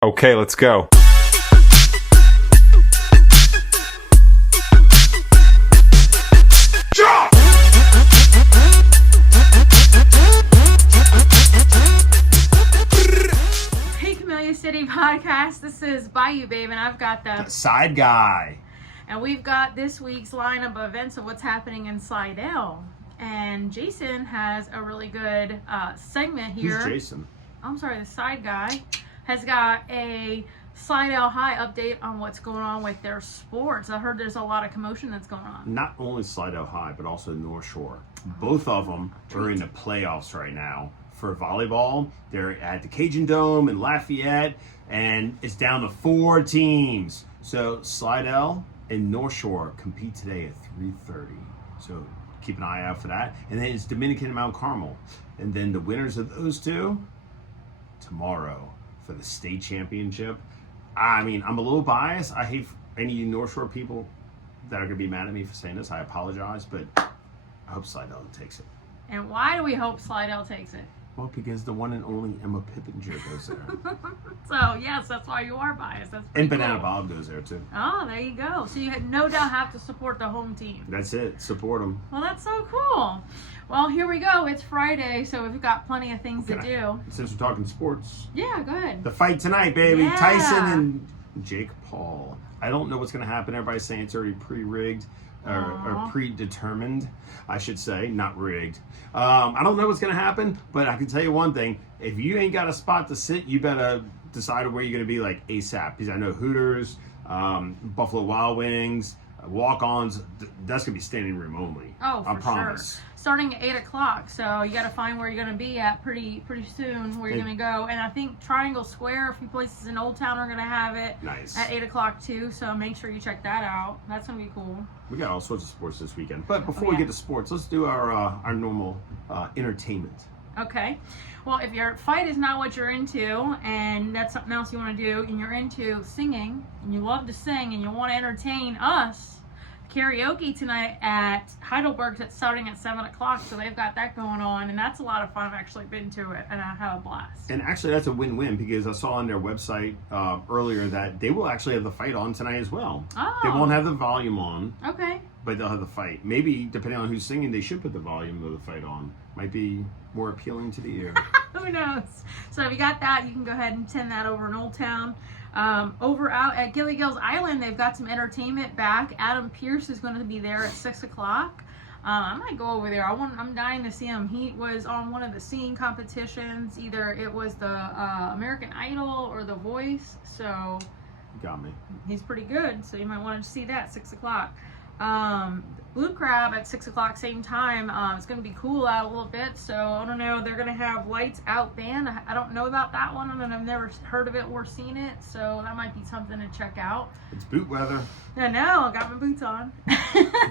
Okay, let's go. Hey, Camellia City Podcast. This is Bayou Babe, and I've got the Side Guy. And we've got this week's lineup of events of what's happening in Slidell. And Jason has a really good segment here. Who's Jason? I'm sorry, the Side Guy has got a Slidell High update on what's going on with their sports. I heard there's a lot of commotion that's going on. Not only Slidell High, but also North Shore. Both of them are in the playoffs right now for volleyball. They're at the Cajun Dome in Lafayette, and it's down to 4 teams. So Slidell and North Shore compete today at 3:30. So keep an eye out for that. And then it's Dominican and Mount Carmel. And then the winners of those two tomorrow for the state championship. I mean, I'm a little biased. I hate any of you North Shore people that are going to be mad at me for saying this. I apologize, but I hope Slidell takes it. And why do we hope Slidell takes it? Well, because the one and only Emma Pippinger goes there. So, yes, that's why you are biased. That's pretty And Banana cool. Bob goes there, too. Oh, there you go. So you no doubt have to support the home team. That's it. Support them. Well, that's so cool. Well, here we go. It's Friday, so we've got plenty of things to do. Since we're talking sports. Yeah, go ahead. The fight tonight, baby. Yeah. Tyson and Jake Paul. I don't know what's going to happen. Everybody's saying it's already pre-rigged or predetermined, I should say, not rigged. I don't know what's going to happen, but I can tell you one thing. If you ain't got a spot to sit, you better decide where you're going to be like ASAP. Because I know Hooters, Buffalo Wild Wings, walk-ons, that's going to be standing room only. Oh, for I promise. sure. Starting at 8 o'clock, so you got to find where you're going to be at pretty soon, where you're going to go. And I think Triangle Square, a few places in Old Town are going to have it at 8 o'clock too, so make sure you check that out. That's going to be cool. We got all sorts of sports this weekend. But before we get to sports, let's do our normal entertainment. Okay. Well, if your fight is not what you're into and that's something else you want to do and you're into singing and you love to sing and you want to entertain us, karaoke tonight at Heidelberg's starting at 7 o'clock, so they've got that going on, and that's a lot of fun. I've actually been to it, and I had a blast. And actually, that's a win-win because I saw on their website earlier that they will actually have the fight on tonight as well. Oh. They won't have the volume on, Okay. but they'll have the fight. Maybe, depending on who's singing, they should put the volume of the fight on. Might be more appealing to the ear. Who knows? So if you got that, you can go ahead and attend that over in Old Town. Over out at Gilly Gills Island, they've got some entertainment back. Adam Pierce is going to be there at 6 o'clock. I might go over there. I'm dying to see him. He was on one of the singing competitions. Either it was the American Idol or The Voice. So You got me. he's pretty good. So you might want to see that 6 o'clock. Blue Crab at 6 o'clock, same time. It's going to be cool out a little bit, so I don't know. They're going to have Lights Out Band. I don't know about that one, and I've never heard of it or seen it, so that might be something to check out. It's boot weather. I know, I got my boots on.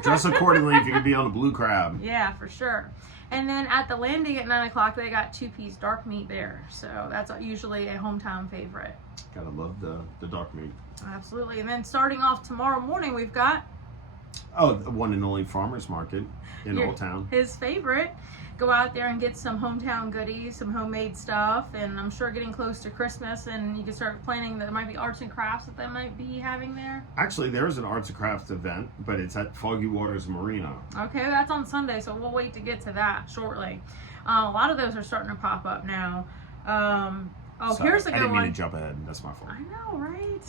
Dress accordingly if you're going to be on the Blue Crab. Yeah, for sure. And then at the landing at 9 o'clock, they got 2-piece dark meat there, so that's usually a hometown favorite. Gotta love the dark meat. Absolutely. And then starting off tomorrow morning, we've got The one and only Farmers Market in Old Town. His favorite. Go out there and get some hometown goodies, some homemade stuff, and I'm sure getting close to Christmas, and you can start planning. There might be arts and crafts that they might be having there. Actually, there's an arts and crafts event, but it's at Foggy Waters Marina. Okay, that's on Sunday, so we'll wait to get to that shortly. A lot of those are starting to pop up now. Sorry, Here's a good one. I didn't mean to jump ahead. That's my fault. I know, right?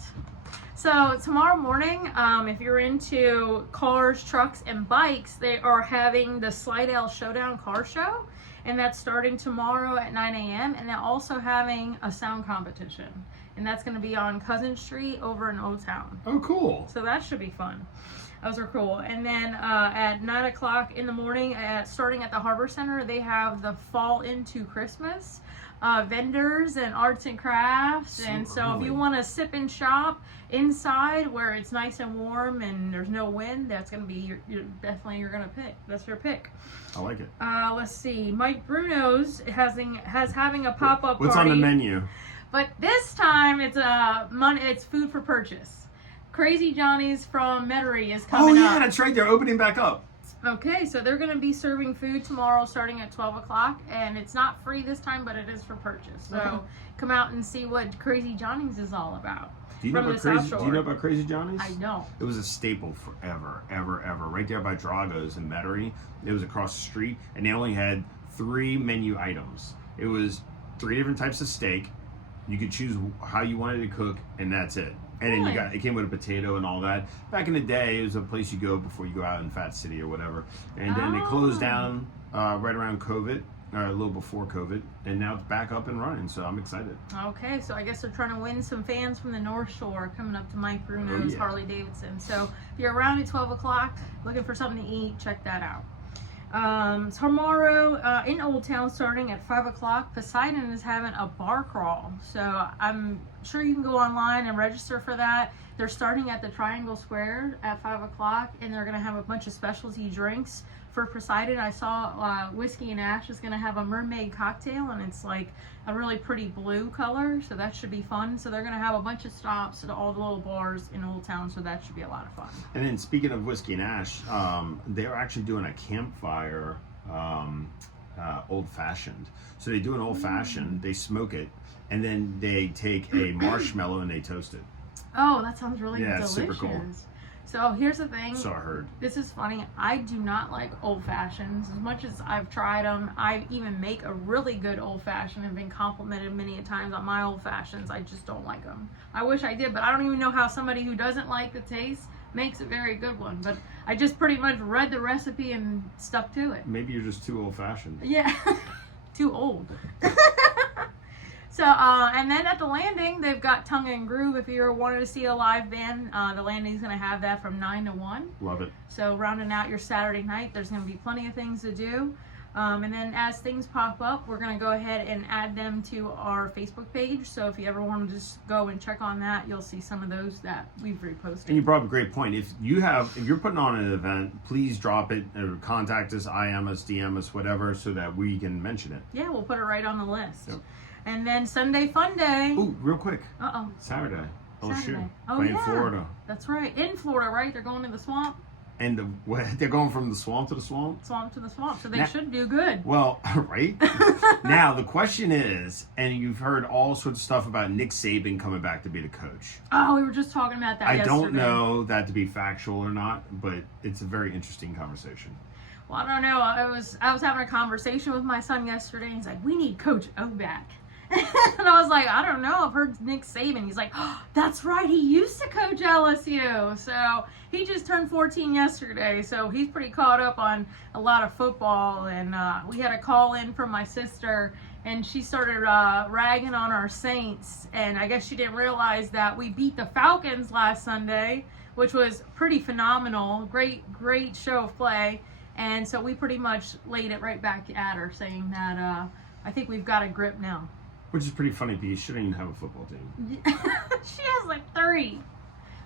So tomorrow morning, if you're into cars, trucks, and bikes, they are having the Slidell Showdown Car Show, and that's starting tomorrow at 9 a.m. And they're also having a sound competition, and that's going to be on Cousin Street over in Old Town. Oh, cool. So that should be fun. Those are cool. And then at 9 o'clock in the morning, starting at the Harbor Center, they have the Fall Into Christmas vendors and arts and crafts. And so if you want to sip and shop inside where it's nice and warm and there's no wind, that's going to be you're going to pick. That's your pick. I like it. Let's see. Mike Bruno's having a pop-up What's party. on the menu? But this time it's food for purchase. Crazy Johnny's from Metairie is coming up. Oh yeah, that's right. They're opening back up. Okay, so they're going to be serving food tomorrow starting at 12 o'clock, and it's not free this time, but it is for purchase. So Okay. come out and see what Crazy Johnny's is all about. Do you know about Crazy Johnny's? I know. It was a staple forever, ever. Right there by Drago's in Metairie. It was across the street, and they only had 3 menu items. It was 3 different types of steak. You could choose how you wanted to cook, and that's it. And then it came with a potato and all that. Back in the day, it was a place you go before you go out in Fat City or whatever. And then they closed down right around COVID, or a little before COVID, and now it's back up and running. So I'm excited. Okay, so I guess they're trying to win some fans from the North Shore coming up to Mike Bruno's Harley Davidson. So if you're around at 12 o'clock looking for something to eat, check that out. Tomorrow in Old Town starting at 5 o'clock, Poseidon is having a bar crawl. So I'm sure you can go online and register for that. They're starting at the Triangle Square at 5 o'clock, and they're going to have a bunch of specialty drinks. For Poseidon, I saw Whiskey and Ash is going to have a mermaid cocktail, and it's like a really pretty blue color, so that should be fun. So they're going to have a bunch of stops at all the little bars in Old Town, so that should be a lot of fun. And then speaking of Whiskey and Ash, they're actually doing a campfire old-fashioned. So they do an old-fashioned, they smoke it, and then they take a marshmallow and they toast it. Oh, that sounds really delicious. Super cool. So here's the thing. So I heard. This is funny. I do not like old fashions. As much as I've tried them, I even make a really good old fashioned and been complimented many a times on my old fashions. I just don't like them. I wish I did, but I don't even know how somebody who doesn't like the taste makes a very good one. But I just pretty much read the recipe and stuck to it. Maybe you're just too old fashioned. Yeah, too old. So, and then at the Landing, they've got Tongue and Groove. If you ever wanted to see a live band, the Landing's going to have that from 9 to 1. Love it. So, rounding out your Saturday night, there's going to be plenty of things to do. And then as things pop up, we're going to go ahead and add them to our Facebook page. So, if you ever want to just go and check on that, you'll see some of those that we've reposted. And you brought up a great point. If you're putting on an event, please drop it or contact us, IM us, DM us, whatever, so that we can mention it. Yeah, we'll put it right on the list. Yep. And then Sunday Fun Day. Ooh, real quick. Uh-oh. Saturday. LSU. Oh, playing yeah. Florida. That's right. In Florida, right? They're going to the swamp. And they're going from the swamp to the swamp? Swamp to the swamp. So they should do good. Well, right? Now, the question is, and you've heard all sorts of stuff about Nick Saban coming back to be the coach. Oh, we were just talking about that yesterday. I don't know that to be factual or not, but it's a very interesting conversation. Well, I don't know. I was having a conversation with my son yesterday, and he's like, we need Coach O back. And I was like, I don't know. I've heard Nick Saban. He's like, oh, that's right. He used to coach LSU. So he just turned 14 yesterday. So he's pretty caught up on a lot of football. And we had a call in from my sister, and she started ragging on our Saints. And I guess she didn't realize that we beat the Falcons last Sunday, which was pretty phenomenal. Great show of play. And so we pretty much laid it right back at her, saying that I think we've got a grip now. Which is pretty funny because she shouldn't even have a football team. She has like 3.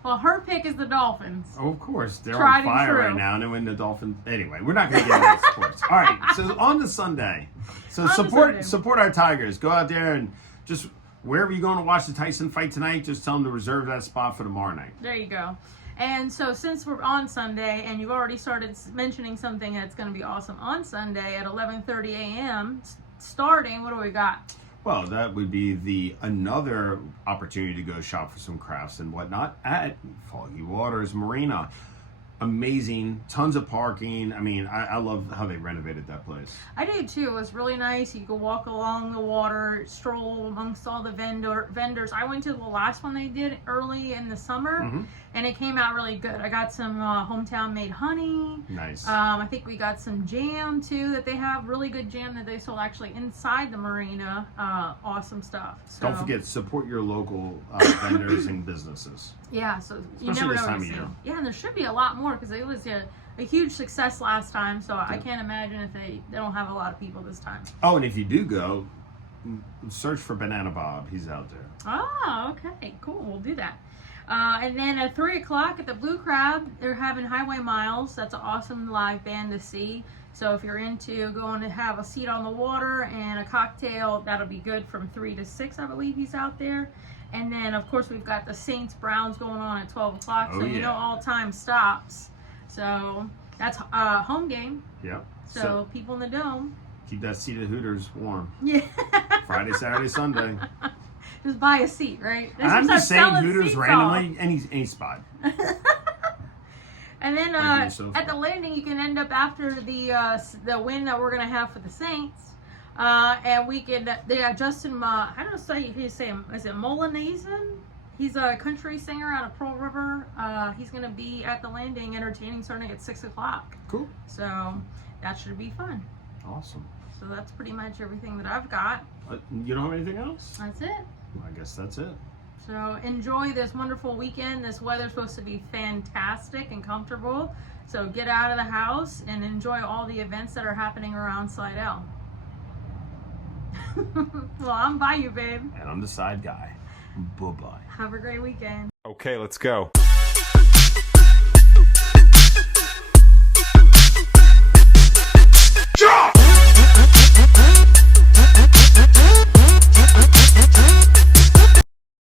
Well, her pick is the Dolphins. Oh, of course. They're Tried on fire right now, and then when the Dolphins... Anyway, we're not going to get into sports. All right, so on the Sunday. So support our Tigers. Go out there and just... Wherever you're going to watch the Tyson fight tonight, just tell them to reserve that spot for tomorrow night. There you go. And so since we're on Sunday, and you've already started mentioning something that's going to be awesome on Sunday at 11:30 a.m. starting, what do we got? Well, that would be another opportunity to go shop for some crafts and whatnot at Foggy Waters Marina. Amazing, tons of parking. I mean, I love how they renovated that place. I do too. It was really nice. You could walk along the water, stroll amongst all the vendors. I went to the last one they did early in the summer, and it came out really good. I got some hometown made honey. Nice. I think we got some jam too that they have. Really good jam that they sold actually inside the marina. Awesome stuff. So, don't forget, support your local vendors and businesses. Yeah, so you especially never this know time what of to year. see. Yeah, and there should be a lot more because it was a huge success last time. So I can't imagine if they don't have a lot of people this time. Oh, and if you do go, search for Banana Bob. He's out there. Oh, okay, cool. We'll do that. And then at 3 o'clock at the Blue Crab, they're having Highway Miles. That's an awesome live band to see. So if you're into going to have a seat on the water and a cocktail, that'll be good from 3 to 6, I believe he's out there. And then, of course, we've got the Saints-Browns going on at 12 o'clock. Oh, so you know all time stops. So That's home game. Yep. So people in the dome. Keep that seat at Hooters warm. Yeah. Friday, Saturday, Sunday. Just buy a seat, right? I'm just saying Hooters randomly, any spot. And then at the landing, you can end up after the win that we're gonna have for the Saints, and we can. They have Justin. I don't know how you say him. Is it Molinesan? He's a country singer out of Pearl River. He's gonna be at the landing, entertaining, starting at 6 o'clock. Cool. So that should be fun. Awesome. So that's pretty much everything that I've got. You don't have anything else? That's it. I guess that's it. So enjoy this wonderful weekend. This weather's supposed to be fantastic and comfortable. So get out of the house and enjoy all the events that are happening around Slidell. Well, I'm by you, babe. And I'm the side guy. Bye-bye. Have a great weekend. Okay, let's go.